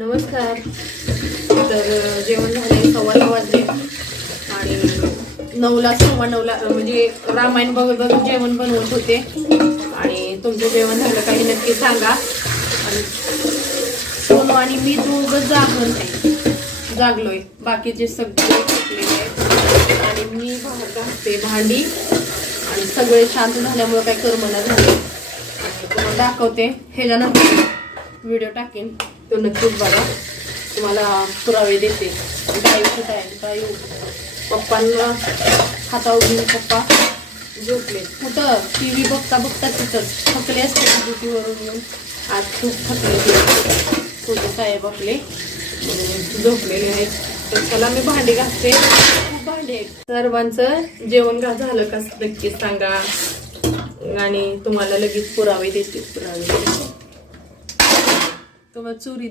नमस्कार. तर जेवण झाले 9:15 वाजले आणि 9ला 9:15 म्हणजे रामायण बघत बघत जेवण बनवत होते. आणि तुमचं जेवण झालं काही नक्की सांगा. आणि सोनू आणि मी दोघं जागलोय, बाकीचे सगळे झोपलेले आहेत आणि मी बाहेर घासते भांडी आणि सगळे शांत झाल्यामुळे काही करमना झाले. आणि तुम्हाला दाखवते, ह्याच्यानंतर व्हिडिओ टाकेन, तो नक्कीच बघा, तुम्हाला पुरावे देते. गाई कुठं आहे? गाई पप्पांना हातावर घेऊन पप्पा झोपले. कुठं TV बघता बघता तिथंच थकले असते ड्युटीवरून येऊन. आज खूप थकले तुझे साहेब आपले झोपलेले आहेत. तर चला मी भांडी घासते, खूप भांडी आहेत. सर्वांचं जेवण झालं का नक्कीच सांगा आणि तुम्हाला लगेच पुरावे देते. तुम्हाला चोरी